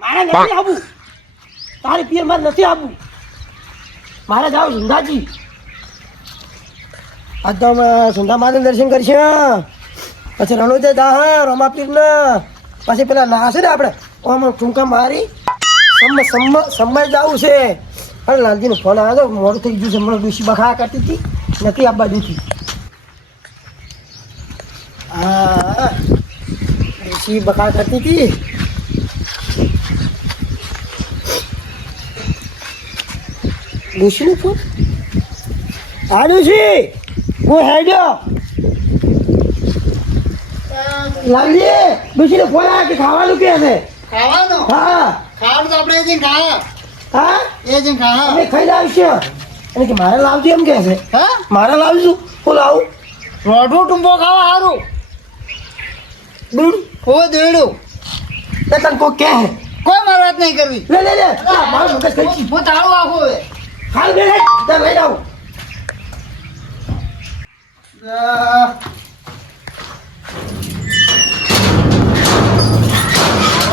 મારે નથી આવું. તારી પિયર મારે નથી આવું. મારે જાવ સુંધાજી. આજ તો અમે સુંધા માતા દર્શન કરશે, પછી રણોદય દાહ રમાપીરના, પછી પેલા નાશે ને આપણે આમ ટૂંકા મારી સમય જવું છે. અરે લાલજીનો ફોન આવ્યો, મોડું થઈ ગયું છે. હમણાં ડોશી બખા કરતી હતી, નથી આપવા દીધી. હા, ડોશી બખા કરતી હતી. ડોશીનો ફોન? હા ડોશી, હું હેડ્યો. લાલજી, ડોશીનો ફોન આવ્યો કે ખાવાનું કે છે? ખાવાનું? હા ખાવાનું તો આપણે એ જઈને ખાયા. હા એ જઈને ખાયા. અમે ખાઈ લાવશે. અને કે મારે લાવજો એમ કે છે. હા? મારે લાવશું. હું લાવું? રોઢું ટુંબો ખાવા સારું. દૂધ ઓ દેડું. તને કોઈ કહે છે? કોઈ મારી વાત નહીં કરવી. લે લે લે, મારું મગજ થઈ ગયું. હું તાળું આખું હવે. હાલ બે લે, તાર લઈ આવું.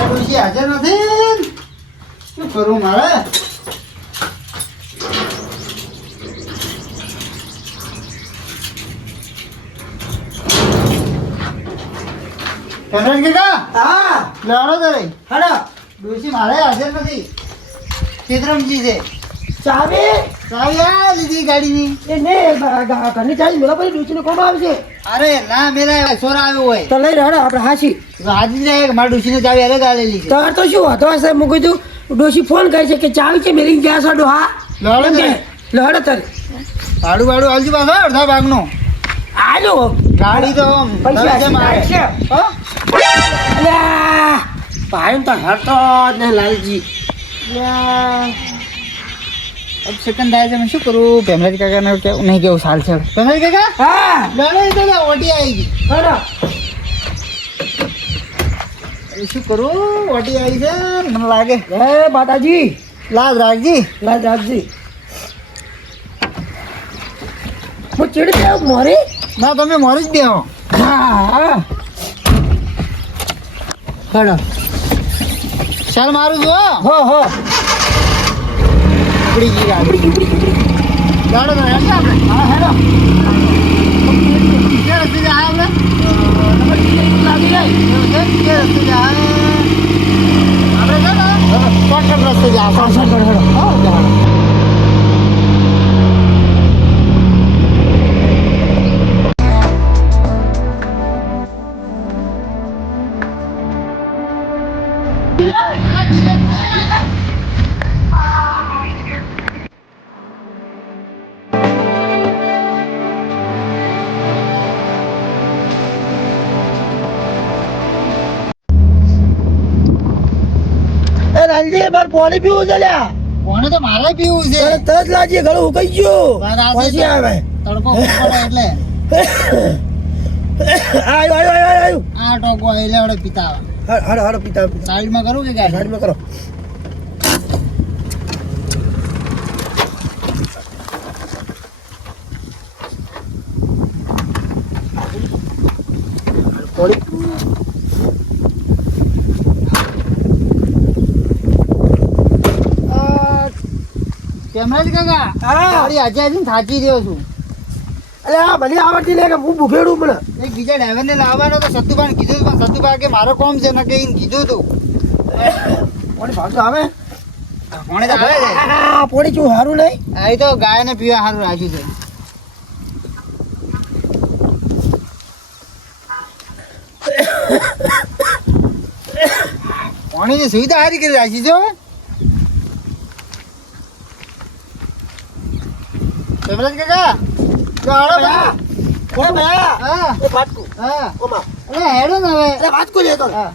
ડોશી હાજર નથી. શું કરું મારે? કનરાજ કાકા, હા લાડો તારે. હાડા ડોશી મારે હાજર નથી. ચિત્રમજી છે. ચાવી ચાવી આ લીધી ગાડીની. એ ને ઘરની ચાવી મેળા પછી ડૂચીને કોમ આવશે. અરે ના મેલા સોર આવ્યો હોય તો લઈ રહ્યો આપણે હાસી. તો હાજી જાય કે મારા ડોશીને ચાવી અરે ગાળેલી છે. તાર તો શું હતો હશે? હું કીધું ડોશી ફોન કરે છે કે ચાવી છે મેલી ગયા સાડો. હા લડો એમ કે તારે. લડો તારે ભાડું ભાડું આવજો પાછો અડધા ભાગનું. આજો ગાડી તો આમ પૈસા ધડકે મારે. છે. હો? અલ્યા ભાઈ તો હરતો જ ને લાલજી. अब सेकंड થાય છે. શું કરું? ભેમરાજ કાકાને કેવું નહીં કેવું સાલ છે. ભેમરાજ કાકા હા લડે તો લે ઓટી આવી ગઈ. હડો હવે શું કરું? ઓટી આવી છે મને લાગે. હે માતાજી લાજ રાખજી. લાજ રાખજી. હું ચીડી ગયો મોરી. ના તમે મોરી જ બેહો. હા હડો ચાલ મારું જો. હો હો ઉપડી ગઈ ગાડી. લાડો તો હેડ આપણે. હા હેડો કે રસ્તે જાય આપણે? લાગી જાય. કે રસ્તે જાય? આપણે છે ને શોર્ટકટ રસ્તે જાય. હેડો હેડો હો જાય. એ લાલજી મારે પાણી પીવું છે લ્યા. કોને તો મારે પીવું છે. તરત લાજી ગળું ઉકાઈ ગયું. વાત સાચી પછી છે. આવે તડકો પડે એટલે આયો આયો આયો આયો. આ ટોકો એટલે આપણે પીતા આવે. હડો હડો પિતા પિતા સાઈડમાં કરું કે ગાડી? સાઈડમાં કરો. પાણી કેમરાજ કાકા હા. ગાડી આજે આજે થાચી રહ્યો છું. અલે આ ભલે આવડતી લે કે હું બુફેડું મને. એક બીજા ડ્રાઈવરને લાવવાનો તો સતુભાઈને કીધું હતું, પણ સતુભાઈ કે મારો કોમ છે ને કે એને કીધું હતું. પાણી ભાગ તો આવે. કોણે તો આવે છે. આ પાણી ચું સારું નહીં. આ તો ગાયને પીવા સારું રાખ્યું છે. પાણીની સુવિધા સારી કરી રાખી છે. હવે કેમરાજ કાકા ચાલો ભયા ઓ ભયા હા એ ભાટકું હા ઓમાં અરે હેડો ને હવે. અરે ભાટકું લેતો. હા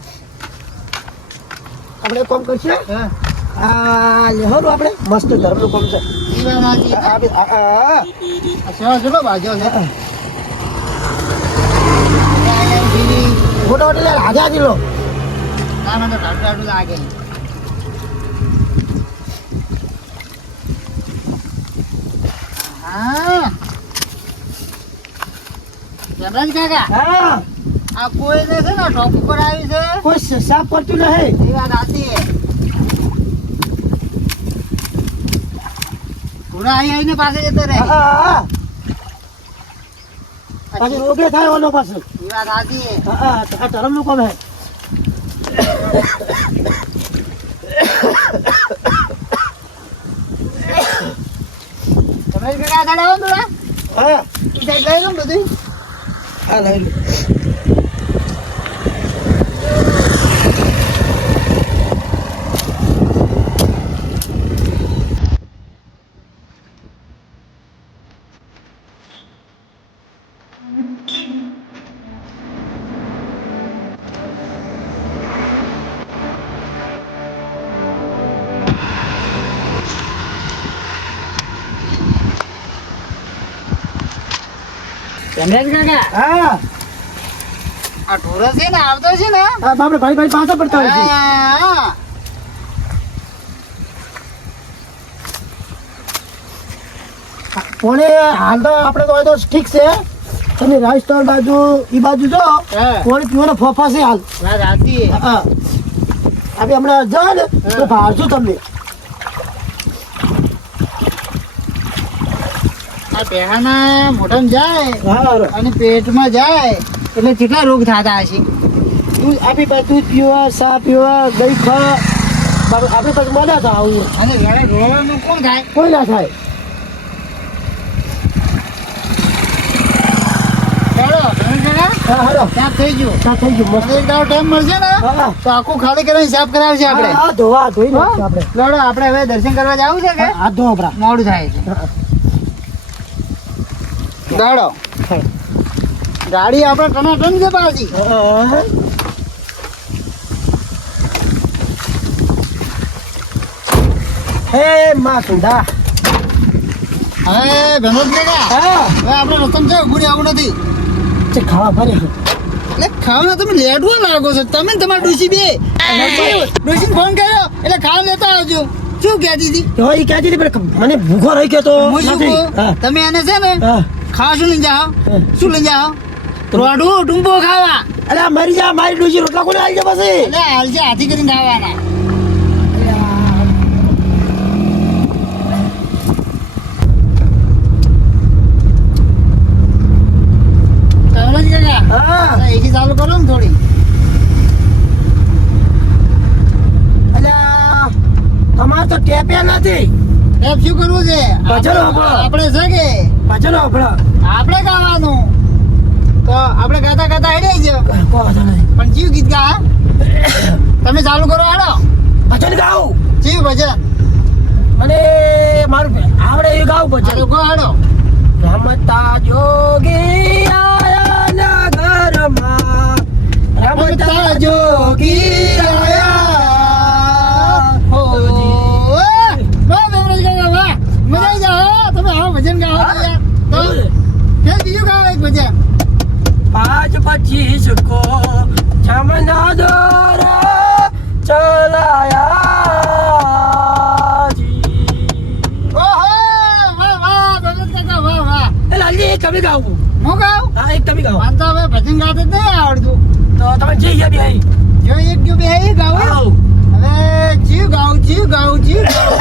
આપણે કોમ કરશે. હા આ લેવાનું આપણે મસ્ત ધર્મનું કોમ છે. ઈ વાત સાચી. આ બી આ સેવા ચલો બાજો છે. મોટા મોટા લે રાજા જીલો. ના ના તો ટાટું ટાટું લાગે. હા કેમરાજ કાકા હા આ કોઈને છે ને ટોપ ઉપર આવી છે. કોઈ સાફ પડતું નહીં. એ વાત સાચી છે. પૂરા આવીને પાસે જતો રહે. હા, હા. પાછી રોગે થાય ઓલો પાછું. એ વાત સાચી છે. હા, આ ધરમનું કોમ હે. તમે ભેગા થઈને આવો ને થોડા. હા, ઈ સાઈડ લઈ લો ને બધું. હા, લઈ લો. ધનરાજ કાકા, હા, આ ઢોરો છે ને આવતો છે ને. હા, બાપરે ભાઈ ભાઈ પાછા પડતા હોય છે. હા. પણ હાલ તો આપણે તો હોય તો ઠીક છે. તમે રાજસ્થાન બાજુ ઈ બાજુ જો હા. પાણી પીવાનો ફોફા છે હાલ. વાત સાચી છે. હા, આપણે હમણાં જાઓ ને તો ભાવશું તમને. આ પહેલાના મોઢામાં જાય હા, અને પેટમાં જાય એટલે કેટલા રોગ થતા હશે. દૂધ આપી પાસે દૂધ પીવા, ચા પીવા, દહીં ખા, આપણી પાસે મજા થાય આવું. અને રોવાનું કોણ થાય? કોઈ ના થાય. ચાલો ધનરાજ કાકા, હા, હાલો. સાફ થઈ ગયું. ચા થઈ ગયું મસ્ત. હવે એક દાડો ટાઈમ મળશે ને હા, તો આખું ખાલી કરીને સાફ કરાવશે આપણે. હા, ધોવા ધોઈ નાખશું આપણે. ચાલો આપણે હવે દર્શન કરવા જવું છે કે હાથ ધો આપણા. મોડું થાય છે. હા. દાડો ગાડી આપણે ટનાટન છે પાછી. હા. હે માં સુંદા. હવે ધનરાજ કાકા, હા, હવે આપણે રતન છે ઉભું આવું નથી. છે ખાવા ફરે. એટલે ખાવાના તમે લેટવા લાગો છો તમે ને તમારા ડોશી બે. ડોશીને ફોન કર્યો એટલે ખાવા લેતા આવજો. શું કહેતી હતી? તો ઈ કહેતી હતી પણ મને ભૂખો રહી ગયો તો હું શું નથી. કહું? હા, તમે એને છે ને હા. ખાવા શું લઈને જાઓ? હા. શું લઈને જાઓ? રોડું ટૂંપો ખાવા. અરે આ મરી જા, મારી ડોશી રોટલા કોને આવી જાય પછી. એટલે હાલજે હાથી કરીને ખાવાના. ધનરાજ કાકા, હા, એસી ચાલુ કરો ને થોડી. અલ્યા તમારે તો ટેપ્યા નથી. એમ શું કરવું છે? ભજન વાપરો. આપણે છે કે પાછળ આપણા આપણે ગાવાનું તો આપણે ગાતા ગાતા હેડે છે. કહો તો નહીં. પણ જીવ ગીત ગા. તમે ચાલુ કરો હાડો. ભજન ગાવું જીવ ભજન અને મારું આવડે એ ગાવું ભજન. ચાલુ કરો હાડો. રમતા જોગી આયા નગરમાં, રમતા જોગી આયા. હો વાહ ધનરાજ કાકા, વાહ મજા આવી જાય. તમે આવો ભજન ગાઓ તો યાર. તો ફેર બીજું ગાઓ એક ભજન. 5-25 को जमना दौरा चलाया जी. ઓહો વાહ વાહ ધનરાજ કાકા, વાહ વાહ. એટલે હજી એક તમે ગાવું. હું ગાઉં? હા, એક તમે ગાઓ. મને તો હવે ભજન ગાતે જ નહીં આવડતું. તો તમે જે યાદ આવી જો એક જો બે ગાવું. ગાઓ. હવે જીવ ગાઉં જીવ ગાઉં જીવ ગાઉં.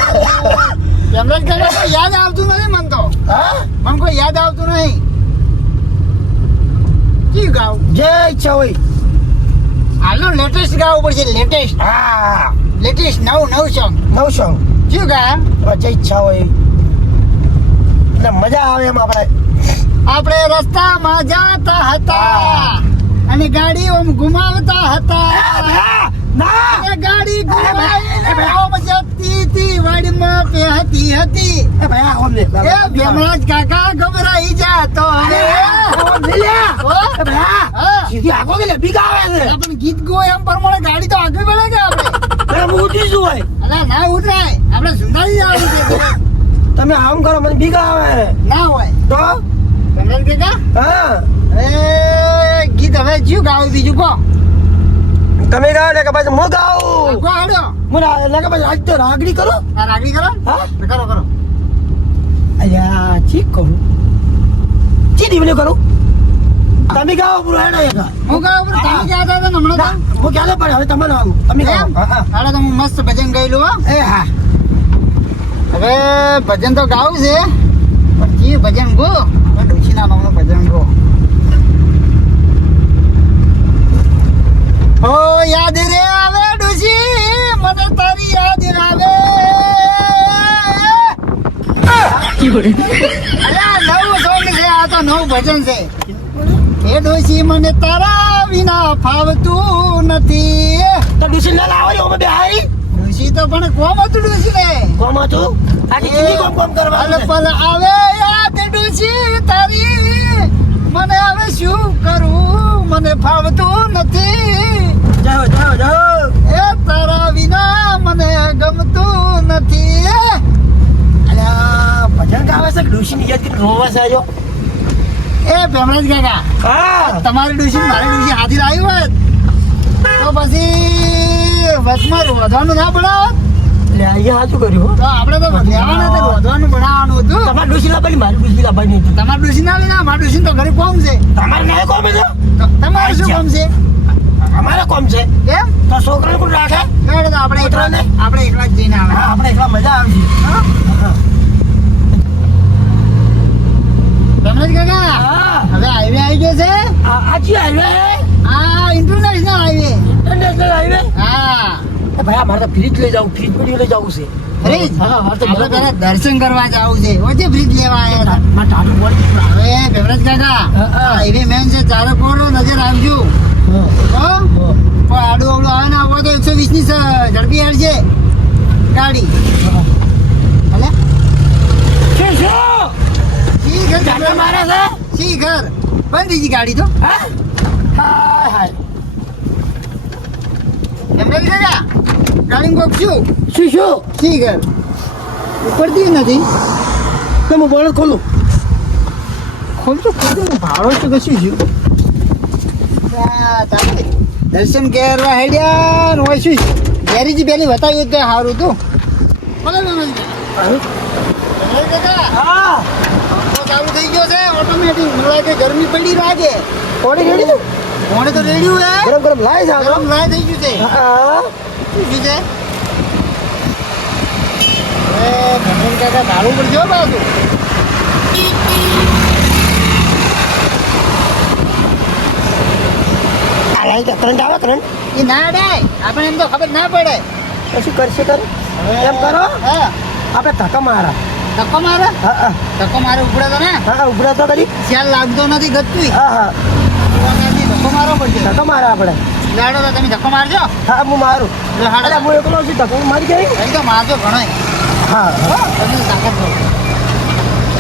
ધનરાજ કાકા કોઈ યાદ આવતું નથી મને તો. હા, મને કોઈ યાદ આવતું નહીં. જીવ ગાઉં. જે ઈચ્છા હોય. હાલો લેટેસ્ટ ગાવું પડશે. લેટેસ્ટ હા, લેટેસ્ટ નવ સોંગ. 9 સોંગ. જીવ ગા. તો જે ઈચ્છા હોય એટલે મજા આવે એમ આપણે. આપણે રસ્તામાં જાતા હતા અને ગાડી ઓમ ઘુમાવતા હતા. ના, અને ગાડી ઘુમાવીને ઓમ જતી હતી, વાડીમાં પહેતી હતી. એ ભાઈ આ ઓમને એ ભીમરાજ કાકા ગભરાઈ જાતો હવે. હા. સીધી આગો કે બીગા આવે છે. પણ ગીત ગો એમ પ્રમાણે ગાડી તો આગળ પડે કે આપણે. અરે હું ઉઠી છું ભાઈ. અલા ના ઉતરાય, આપણે સુંદારી જવાનું છે. તમે આમ કરો મને બીગા આવે. ના હોય તો ધનરાજ કાકા, હા, એ ગીત હવે જીવ ગાવું બીજું કો. તમે ગાઓ ને કે પછી હું ગાઉં. કો હાડો. મને એટલે કે પછી આજ તો રાગડી કરો. આ રાગડી કરો. હા, કરો કરો. અલ્યા ચીક કરું ચી દીવને કરું. તમે ગાઓ પૂરો હેડો એક. હું ગાઉં પણ તમે ગયા હતા ને હમણાં ના, હું ક્યાં પણ હવે તમારે આવું. તમે ગાઓ. એમ? હા, હા. હાડો તો હું મસ્ત ભજન ગયેલું હો. એ હા. હવે ભજન તો ગાવું છે પણ જે ભજન ગો ડોશીના નામનું ભજન ગો. ઓ યાદ રે આવે ડોશી મને તારી યાદ આવે. અરે નવું સોંગ છે આ તો નવું ભજન છે. એ ડોશી મને તારા વિના ફાવતું નથી. તો ડુસી ના લાવો યો બે હાઈ ડોશી તો પણ કોમ હતું ડોશી ને. કોમ હતું આખી જિંદગી કોમ કરવા પલ પલ આવે યાદ ડોશી તારી મને હવે શું કરું મને ફાવતું નથી. જાઓ જાઓ જાઓ એ તારા વિના મને ગમતું નથી. અલ્યા ભજન ગાવે છે ડુસી ની યાદ કરીને રોવા છે આજો. એ ભેમરાજ કાકા હા તમારી ડોશી મારી ડોશી હાજર આવી હોત તો પછી વચમાં રોધવાનું ના બનાવત. એટલે અહીંયા સાચું કર્યું હો. તો આપણે તો લેવાના તો રોધવાનું બનાવવાનું હતું. તમારે ડુસી ના પડી મારી ડુસી લાવવાની હતી. તમારી ડોશી ના લેના મારી ડોશી તો ઘરે કોમ છે. તમારે ના કોમ છે તમારે શું કોમ છે અમારે કોમ છે કેમ તો છોકરાને કોણ રાખે તો આપણે પુત્રને? આપણે એકલા જ જઈને આવે. હા આપણે એકલા મજા આવશે હા? ભેમરાજ કાકા હા હવે હાઈવે આવી ગયો છે. આજી હાઈવે આ ઇન્ટરનેશનલ હાઈવે. ઇન્ટરનેશનલ હાઈવે હા ભાઈ અમારે તો ફ્રીજ લઈ જવું ફ્રીજ પડી લઈ જવું છે ફ્રીજ હા મારે તો આપણે પહેલા દર્શન કરવા જવું છે ઓછે ફ્રીજ લેવા આવ્યા હતા. મારે ટાટું બોલ હવે ભેમરાજ કાકા હા. હાઈવે મેન છે ચારે કોરો નજર આવજો હો કોઈ આડું અવડું આવે ને આવો તો 120 ની ઝડપી હેડ છે ગાડી. હલે શું શું શી ઘર ઝાડા મારે છે શી ઘર બંધ થઈ ગઈ ગાડી તો. હા હાય હાય ભેમરાજ કાકા ગાડી કોક શું શું શું શી ઘર ઉપડતી જ નથી. તમે બોલો ખોલું ખોલતો ભાડો તો કશું શું ચાલે દર્શન કરવા હેડ્યા ને હોય શું ગેરેજ પેલી બતાવ્યું તો સારું હતું. બોલો ભેમરાજ કાકા હા પંખો ચાલુ થઈ ગયો છે ઓટોમેટિક મને લાગે ગરમી પડી લાગે. કોડી રેડી તું મોડે તો રેડ્યું હે ગરમ ગરમ લાય છે ગરમ લાય થઈ ગયું છે. હા શું થયું છે હવે ભેમરાજ કાકા ધારું પડશે હો પાછું. લાય કરંટ આવે કરંટ એ ના અડાય આપણે એમ તો ખબર ના પડે. પછી કરશે કરે એમ કરો હા આપણે ધક્કા મારા ધક્કો મારે હા હા ધક્કો મારે ઉપડે તો ને હા ઉભરા તો કરી ખ્યાલ લાગતો નથી ગતું હા હા ધક્કો મારવો પડશે. ધક્કા મારા આપણે લાડો તો તમે ધક્કો મારજો હા હું મારું એટલે હાડો અરે હું એકલો છું ધક્કો મારી ગઈ એ તો મારજો ઘણો હા તમે તાકાત લો.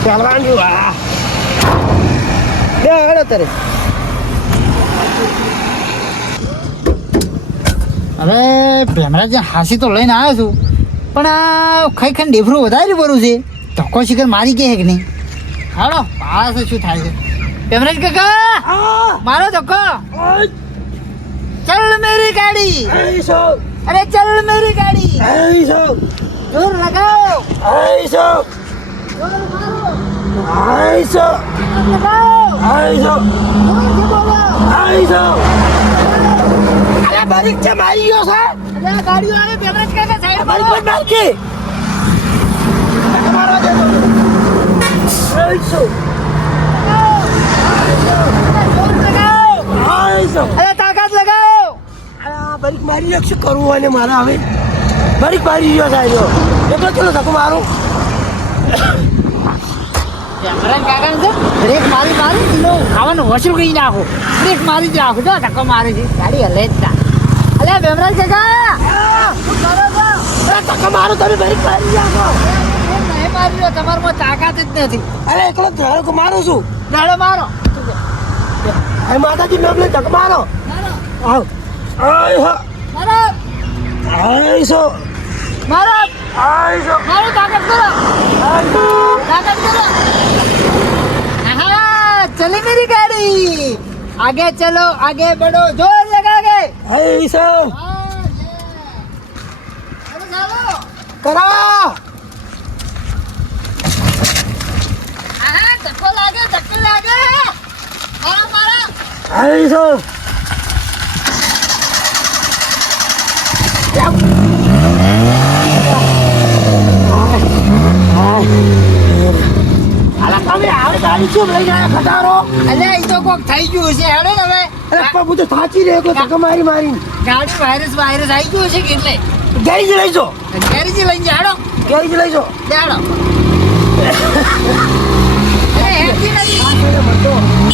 ચાલવાનું હા બે આગળ તારે હવે ભેમરાજ હાસી તો લઈને આવ્યો છું પણ આ ખાઈ ખાઈને ડેફરું વધારે ભરું છે ધક્કો શિખર મારી કે કે નહીં. હાલો પાસ શું થાય છે ભેમરાજ કાકા હા મારો ધક્કો ચલ મેરી ગાડી આઈસો અરે ચલ મેરી ગાડી આઈસો જોર લગાઓ આઈસો જોર મારો આઈસો જોર લગાઓ આઈસો જોરથી બોલો. આઈસો અરે બારીક છે મારી ગયો છે અરે આ ગાડીઓ આવે ભેમરાજ કાકા સાઈડ બારીક મારો પણ નાખી ધક્કા મારવા દે આઈસો જોર લગાઓ આઈસો અરે તાકાત લગાઓ. આ બારીક મારી ગયો શું કરવું અને મારા હવે બારીક મારી ગયો સાહેબ એટલો કેટલો ધક્કો મારું ભેમરાજ કાકાને છે બ્રેક મારી કિલો ખાવાનું વસૂલ કરી નાખો બ્રેક મારી જ રાખો જો ધક્કો મારે છે ગાડી હલે જ ના. અલે ભેમરાજ કાકા શું કરો છો? અરે ધક્કો મારું તમે બારીક મારી જાઓ એમ નહીં મારી રહ્યો તમારામાં તાકાત જ નથી. અરે એકલો ધક્કો મારું છું દાડો મારો અરે માતાજી નામ લઈ ધક્કો મારો મારો આવ આઈસો મારો આઈસો મારો આઈસો મારો તાકાત કરો આઈસો ताकत करो. हाँ, चली मेरी गाड़ी आगे चलो आगे बढ़ो जोर लगा के આઈસો हाँ, ये. चलो, चलो. કરો हाँ, धक्को लागे मारो मारो આઈસો શું લઈને આયા ખટારો અલ્યા એ તો કોક થઈ ગયું છે હેડો ને હવે અરે બાપુ તો સાચી રે કોઈ ધક્કા મારી ગાડી વાયરસ આવી ગયું છે કે એટલે ગેરેજ લઈ જો ગેરેજ લઈને જા હેડો ગેરેજ લઈ જો હેડો અરે હેડતી નથી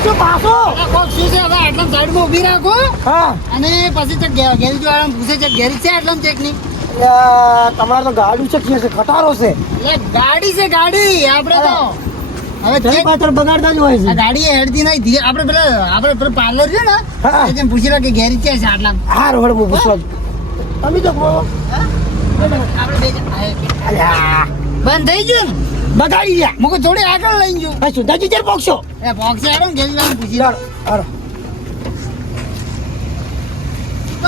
શું પાછો કોક શું છે હવે આટલા સાઈડમાં ઊભી રાખો હા અને પછી તો ગેરેજ વાળાને પૂછે છે ગેરેજ છે આટલા ચેક નહીં તમારે તો ગાડી છે કે ખટારો છે એટલે ગાડી છે ગાડી આપણે તો હવે ઘણી check- પાછળ બગાડતા જ હોય આ છે ગાડી એ હેડતી નહીં ધીરે આપણે પેલા પાર્લર છે ને હા. એ જેમ પૂછી લો કે ગેરેજ છે આટલા હા રોડ હું પૂછવા તમે તો કહો. આપણે બે અલ્યા, બંધ થઈ ગયું ને બગાડી ગયા મુકો થોડી આગળ લઈને જો હા સુધાજી ચાર પોક્ષો એ બોક્સ હેડો ને ગેરેજ વાળાને પૂછી લો હારો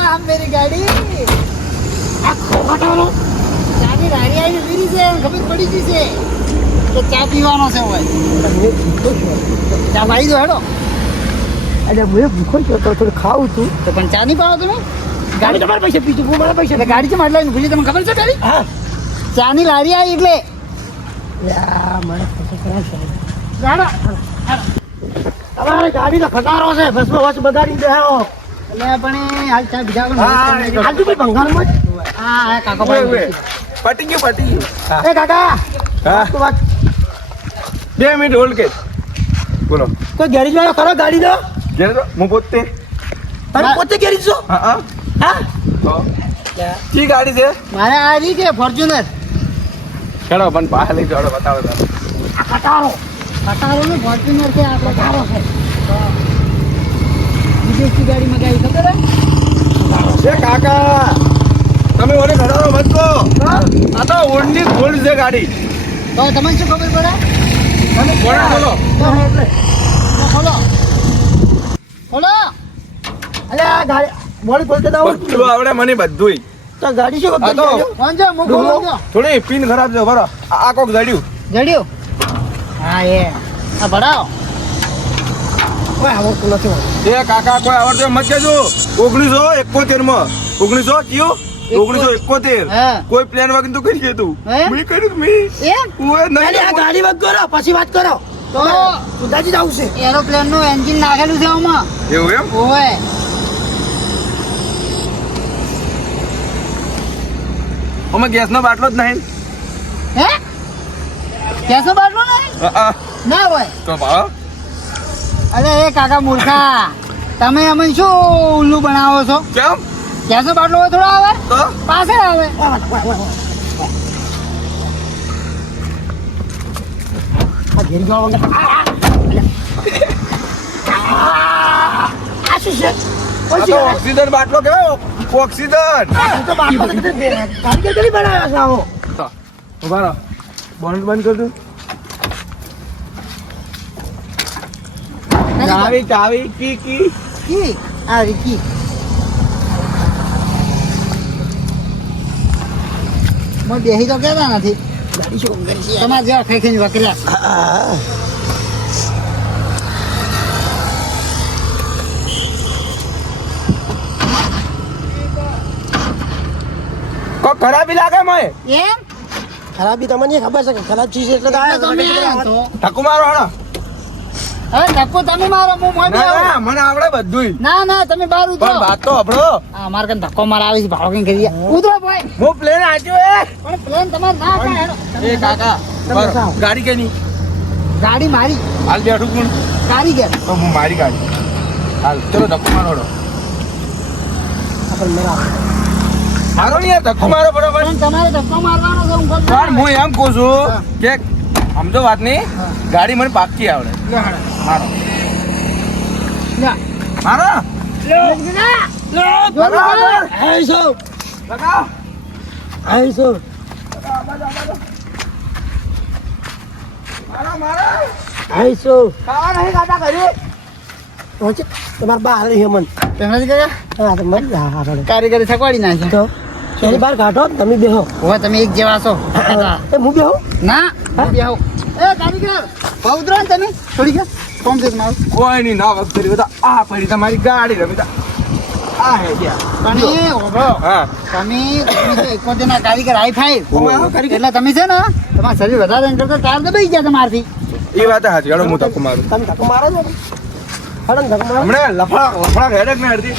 આમ મેરી ગાડી આ ખટારો ચાની રારી આવીને વીરી છે એને ખબર પડી ગઈ છે કે ચા પીવાનો છે હોય ચા પાઈ દો હેડો અરે હું ભૂખો છું તો થોડું ખાવું છું તો પણ ચા નહીં પાવો તમે ગાડી તમારા પૈસા પીછું હું મારા પૈસા એટલે ગાડી છે માટલા ભૂલી તમને ખબર છે તારી હા ચાની લારી આવી એટલે યા મને પૈસા ખરાબ છે હેડો તમારે ગાડી તો ખટારો છે બસમાં વચ બગાડી દેવો એટલે પણ એ હાલ ચા બીજા આજુ ભાઈ ભંગારમાં જ હા કાકો ભાઈ પટી ગયું એ કાકા હા તો વાત 2 મિનિટ હોલ્ડ કે બોલો કોઈ ગેરેજ વાળો ખરો ગાડી દો ઘેર તો હું પોતે તમે પોતે ગેરેજ છો હા હા હા તો કી ગાડી છે મારે આ રહી કે ફોર્ચ્યુનર ચડો પણ બહાર લઈ જાડો બતાવો તમે આ ખટારો કટારોનું ફોર્ચ્યુનર છે આપણે સારો છે વિદેશી ગાડી મગાવી ખબર હે એ કાકા તમે ઓને ઘડારો મત કહો આ તો ઓનલી ગોલ્ડ છે ગાડી તો તમને શું ખબર પડે તમે બોલો બોલો એટલે તો ખોલો ખોલો અલે આ ગાડી મોડી ખોલતે દાવ બધું આવડે મને બધુંય તો ગાડી શું આ તો કોણ છે મુકો મુકો થોડી પિન ખરાબ છે બરો આ કોક જડ્યું જડ્યો હા એ આ ભરાવો કોઈ આવડતું નથી એ કાકા કોઈ આવડતો મત કેજો 1971 માં 1900 કયો 1971 હા. કોઈ પ્લાન વગર તો કરી તું હે? મેં કર્યું મેં એમ ઓએ અલે આ નહીં ગાડી વાત કરો પછી વાત કરો તો સુધાજી જવું છે એરોપ્લેન નું એન્જિન નાખેલું છે આમાં એવું એમ ઓવે અમે ગેસ નો બાટલો જ નહીં હે કેસો બાટલો નહીં ના હોય તો ભાવ અરે એ કાકા મૂર્ખા તમે અમને શું ઉલ્લુ બનાવો છો કેમ કેસો બાટલો હોય થોડો આવે તો પાસે આવે આ ઘેરી જવા વગર આ શું છે આ તો ઓક્સિજન બાટલો કેવાય ઓક્સિજન તો બાપા કારીગર કેવી બનાવ્યા છે આવો ઉભા રહો બોનટ બંધ કર દઉં ચાવી ચાવી કી કી આ રીકી મને બેહી તો કહેતા નથી ગાડી શું કરી છે તમારે જેવા ખાઈ ખાઈને વકર્યા કો ખરાબી લાગે મને એમ ખરાબી તમને ખબર છે કે ખરાબ ચીજ એટલે તો એટલે તમે આયા તો ઠકુ મારો હણો હવે ધક્કો તમે મારો હું મોઢે ના આવું. ના મને આવડે બધુંય ના ના તમે બહાર ઉતરો પણ વાત તો હબળો અમારે કઈ ધક્કો માર આવી છે ભાડો કઈ કરી ઉતરો ભાઈ હું પ્લેન આજો પણ પ્લેન તમારે ના થાય હેડો. એ કાકા તમે જાઓ. ગાડી કે નહીં ગાડી મારી હાલ બેઠું કોણ કારીગર તો હું મારી ગાડી હાલ ચલો ધક્કો મારો હળો. આપણે મેળા મારો નહીં યાર ધક્કો મારો બરોબર પણ તમારે ધક્કો મારવાનો છે હું ખબર પણ હું એમ કહું છું હા. કે સમજો વાત નહીં હા. ગાડી મને પાક્કી આવડે મારો લ્યો. મારો બરાબર આઈસો કાકા આઈસો મારો મારો આઈસો ખાવા નહીં ખાતા ઘરે પહોંચે તમારા બા હાલે હેમન પહેલાથી ગયા હા તો મળી હા આપણે કારીગરે થકવાડી નાખ્યા તો એની બહાર કાઢો તમે બેહો હવે તમે એક જેવા છો એ હું બેહો ના બેહો એ કારીગર પૌત્ર ને તમે થોડી ગયા કોમ છે તમારું કોઈ નહીં ના વખત બધા આ પડી તમારી ગાડી રમી તા આ હે ગયા પણ એ ઓભળો, હા તમે 1971 ના કારીગર હાઈ ઓહો, કારીગર. એટલે તમે છે ને તમારું શરીર વધારે એમ કરતા ચાર દબાઈ ગયા તમારથી. એ વાત હાચી. હેડો હું ધક્કો મારું. તમે ધક્કો મારો છો? હાલો ને ધક્કો મારો. હમણાં લફડા હેડક ને હડતી